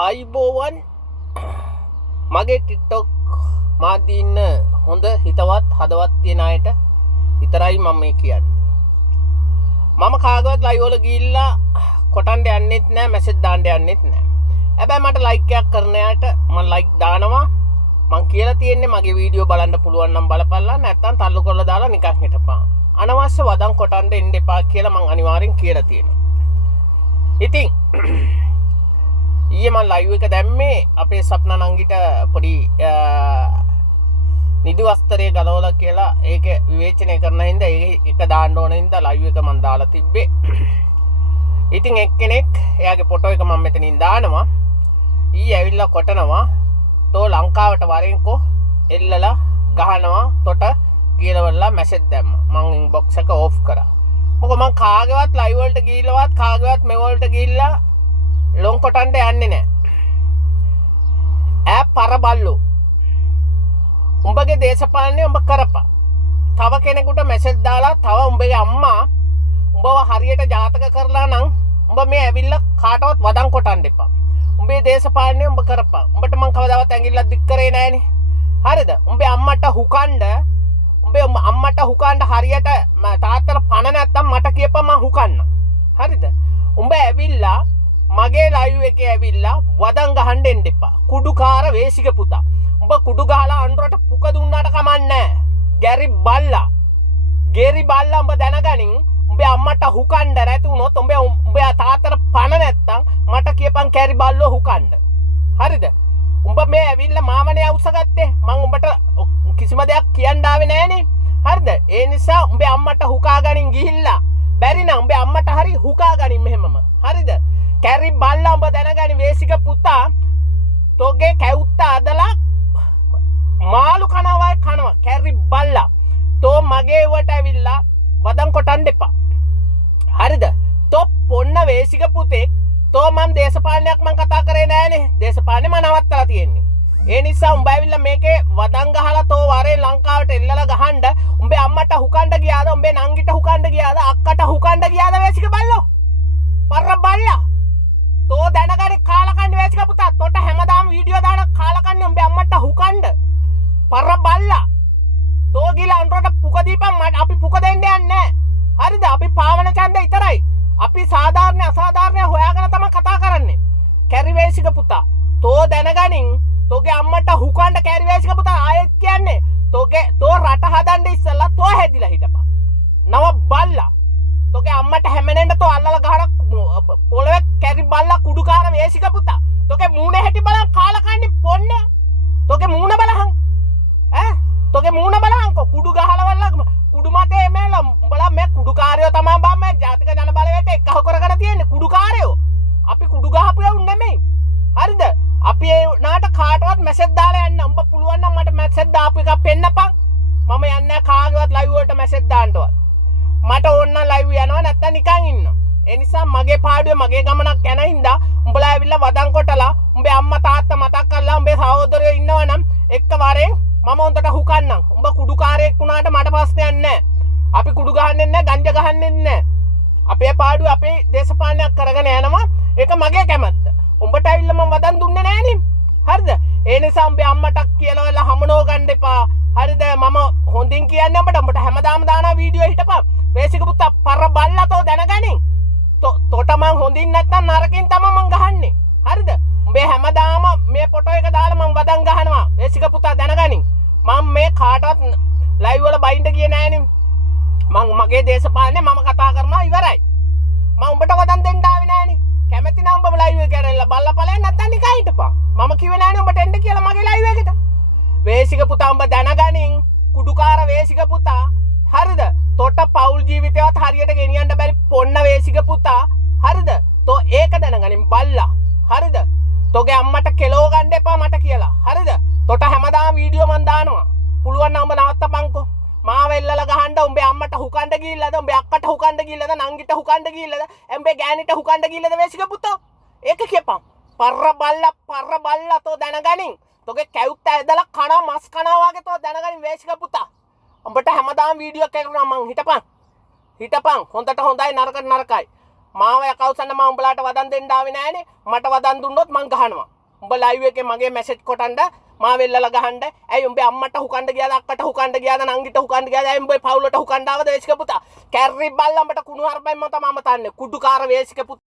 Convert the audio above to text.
ආයිබෝවන් මගේ ටික්ටොක් මාධ්‍යයේ ඉන්න හොඳ හිතවත් හදවත් තියෙන අයට විතරයි මම මේ කියන්නේ. මම කාගවත් ලයිව් වල ගිහිල්ලා කොටන්න යන්නෙත් නෑ, මැසේජ් දාන්න යන්නෙත් නෑ. හැබැයි මට ලයික් එකක් කරන අයට මම ලයික් දානවා. මං කියලා තියෙන්නේ මගේ වීඩියෝ බලන්න පුළුවන් නම් බලපල්ලා, නැත්නම් තල්ලු කරලා දාලා නිකන් හිටපන්. අනවශ්‍ය වදන් කොටන්න එන්න එපා කියලා මං අනිවාර්යෙන් කියලා තියෙනවා. ඉතින් ඊයේ මම ලයිව් එක දැම්මේ අපේ සප්න නංගිට පොඩි නිදි වස්ත්‍රය ගලවලා කියලා ඒක විවේචනය කරන හින්දා ඒක දාන්න ඕන හින්දා ලයිව් එක මම දාලා තිබ්බේ. ඉතින් එක්කෙනෙක් එයාගේ ෆොටෝ එක මම මෙතනින් දානවා. ඊයේ ඇවිල්ලා කොටනවා. තෝ ලංකාවට වරෙන්කෝ එල්ලලා ගහනවා තොට කියලාවලා මැසේජ් දැම්මා. මම ඉන්බොක්ස් එක ඕෆ් කරා. මොකද මම කාගේවත් ලයිව් වලට ගිහිල්ලවත් කාගේවත් මේ වලට ගිහිල්ලා ලොන් කොටන්න යන්නේ නැහැ. ඈ පරබල්ලෝ. උඹගේ දේශපාලනේ උඹ කරපන්. තව කෙනෙකුට මැසේජ් දාලා තව උඹගේ අම්මා උඹව හරියට ජාතක කරලා නම් උඹ මේ ඇවිල්ලා කාටවත් වදන් කොටන්න එපා. උඹේ දේශපාලනේ උඹ කරපන්. උඹට මං කවදාවත් ඇඟිල්ලක් දික් කරේ නැහනේ. හරිද? උඹේ අම්මට හුකණ්ඩ උඹේ අම්මට හුකණ්ඩ හරියට තාත්තට පණ නැත්තම් මට කියපන් මං හුකන්න. හරිද? උඹ ඇවිල්ලා මගේ ලයිව් එකේ ඇවිල්ලා වදන් ගහන්න එන්න එපා. කුඩුකාර වේසික පුතා. උඹ කුඩු ගහලා අඬරට පුක දුන්නාට කමන්නේ. ගැරි බල්ලා උඹ දැනගනින්. උඹේ අම්මට හුකණ්ඩ නැති වුණොත් උඹේ තාත්තට පණ නැත්තම් මට කියපන් කැරි බල්ලෝ හුකණ්ඩ. හරිද? උඹ මේ ඇවිල්ලා මාමනේ අවුසගත්තේ. මං උඹට කිසිම දෙයක් කියන්න ආවේ නෑනේ. හරිද? ඒ නිසා උඹේ අම්මට හුකා ගනින් ගිහිල්ලා. බැරි නම් උඹේ අම්මට හරි හුකා ගනින් මෙහෙමම. හරිද? කැරි බල්ලා උඹ දැනගනි වේසික පුතා. තෝගේ කැවුත්ත අදලා මාළු කනවා කැරි බල්ලා. තෝ මගේ වට ඇවිල්ලා වදන් කොටන්න එපා. හරිද? තෝ පොන්න වේසික පුතෙක්. තෝ මම දේශපාලනයක් මං කතා කරේ නෑනේ. දේශපාලනේ මම නවත්තලා තියෙන්නේ. ඒ නිසා උඹ ඇවිල්ලා මේකේ වදන් ගහලා තෝ වරේ ලංකාවට එල්ලලා ගහන්න උඹේ අම්මට හුකණ්ඩ ගියාද? උඹේ නංගිට හුකණ්ඩ ගියාද? අක්කට හුකණ්ඩ ගියාද වේසික බල්ලෝ? පර බල්ලා. තෝ දැනගනි කාලකන්ණි වේසික පුතා. තොට හැමදාම වීඩියෝ දාන කාලකන්ණි උඹේ අම්මට හුකණ්ඩ. පර බල්ලා. තෝ ගිලා අන්තරට පුක දීපන්. අපි පුක දෙන්න යන්නේ නැහැ. හරිද? අපි පාවන ඡන්ද විතරයි. අපි සාධාරණ අසාධාරණ හොයාගෙන තමයි කතා කරන්නේ. කැරි වේසික පුතා. තෝ දැනගනින් තෝගේ අම්මට හුකණ්ඩ කැරි වේසික පුතා ආයෙත් කියන්නේ. තෝ රට හදන්න ඉස්සලා තෝ හැදිලා හිටපන්. නව බල්ලා. තෝගේ අම්මට හැමෙනෙන්න තෝ අල්ලලා ගහන පොළවේ කැරි බල්ලා කුඩුකාර වේසික පුතා. තෝගේ මූණේ හැටි බලන් කාලකන්ණි පොන්නේ. තෝගේ මූණ බලහන්. තෝගේ මූණ බලහන්කෝ කුඩු ගහලවල්ලා කුඩු මතේ මේලා උඹලා මේ කුඩුකාරයෝ තමයි බම් මේ ජාතික ජන බලවේට එක්කව කරගෙන තියෙන්නේ කුඩුකාරයෝ. අපි කුඩු ගහපු යවුන් නෙමෙයි. හරිද? අපි ඒ නාට කාටවත් මැසේජ් දාලා යන්න. උඹ පුළුවන් නම් මට මැසේජ් දාපු එකක් පෙන්නපන්. මම යන්නේ කාගේවත් ලයිව් වලට මැසේජ් දාන්නවත්. මට ඕන නම් ලයිව් යනවා නැත්තම් නිකන් ඉන්නවා. ඒ නිසා මගේ පාඩුවේ මගේ ගමනක් යන හින්දා උඹලා ඇවිල්ලා වදන් කොටලා උඹේ අම්මා තාත්තා මතක් කරලා උඹේ සහෝදරයෝ ඉන්නවනම් එක්ක වරෙන් මම උන්ට හුකන්නම්. උඹ කුඩුකාරයෙක් වුණාට මට ප්‍රශ්නයක් නැහැ. අපි කුඩු ගහන්නෙ නැහැ, ගංජා ගහන්නෙ නැහැ. අපේ පාඩුව අපේ දේශපාලනයක් කරගෙන යනවා. ඒක මගේ කැමැත්ත. උඹට ඇවිල්ලා මම වදන් දුන්නේ නැහනේ. හරිද? ඒ නිසා උඹේ අම්මට කියලා හමනෝ ගන්න එපා. හරිද? මම හොඳින් කියන්නේ උඹට හැමදාම දානවා වීඩියෝ හිටපන්. වේසික පුතා පර බල්ලා තෝ දැනගනින්. තොට මං හොඳින් නැත්තම් නරකින් තමයි මං ගහන්නේ. හරිද? උඹේ හැමදාම මේ ෆොටෝ එක දාලා මං වදන් ගහනවා. වේසික පුතා දැනගනින්. මම මේ කාටවත් ලයිව් වල බයින්ද ගියේ නෑනේ. මගේ දේශපාලනේ මම කතා කරනවා ඉවරයි. මම උඹට වදන් දෙන්න ආවේ නෑනේ. කැමති නම් උඹ ලයිව් එක කරලා බල්ලා ඵලයන් නැත්තම් නිකන් හිටපන්. මම කිව්වේ නෑනේ උඹට එන්න කියලා මගේ ලයිව් එකට. වේසික පුතා උඹ දැනගනින් කුඩුකාර වේසික පුතා. හරිද? තොට පෞල් ජීවිතයවත් හරියට ගෙනියන්න බැරි පොන්න වේසික පුතා. හරිද? තෝ ඒක දැනගනින් බල්ලා. හරිද? තෝගේ අම්මට කෙලෝ ගන්න එපා මට කියලා. හරිද? තොට හැමදාම වීඩියෝ මන් දානවා. පුළුවන් නම් උඹ නවත්තපන්කෝ. මාව එල්ලලා ගහන්න උඹේ අම්මට හුකණ්ඩ ගිහිල්ලාද? උඹේ අක්කට හුකණ්ඩ ගිහිල්ලාද? නංගිට හුකණ්ඩ ගිහිල්ලාද? උඹේ ගෑනිට හුකණ්ඩ ගිහිල්ලාද වේසික පුතා? ඒක කියපන්. පර බල්ලා තෝ දැනගනින්. තෝගේ කැවුත්ත ඇදලා කනවා මස් කනවා වගේ තෝ දැනගනින් වේසික පුතා. උඹට හැමදාම වීඩියෝ එකක් කරනවා මං හිටපන්. හොඳට හොඳයි නරකට නරකයි. මාව යකවසන්න මම උඹලාට වදන් දෙන්න ආවේ නෑනේ. මට වදන් දුන්නොත් මං ගහනවා. උඹ ලයිව් එකේ මගේ මැසේජ් කොටන්න මාව එල්ලලා ගහන්න. ඇයි උඹේ අම්මට හුකන්න ගියාද අක්කට හුකන්න ගියාද නංගිට හුකන්න ගියාද ඇයි උඹේ පවුලට හුකන්න ආවද වේසික පුතා? කැරරි බල්ලඹට කුණු හරපෙන් මත මම තන්නේ. කුඩුකාර වේසික පුතා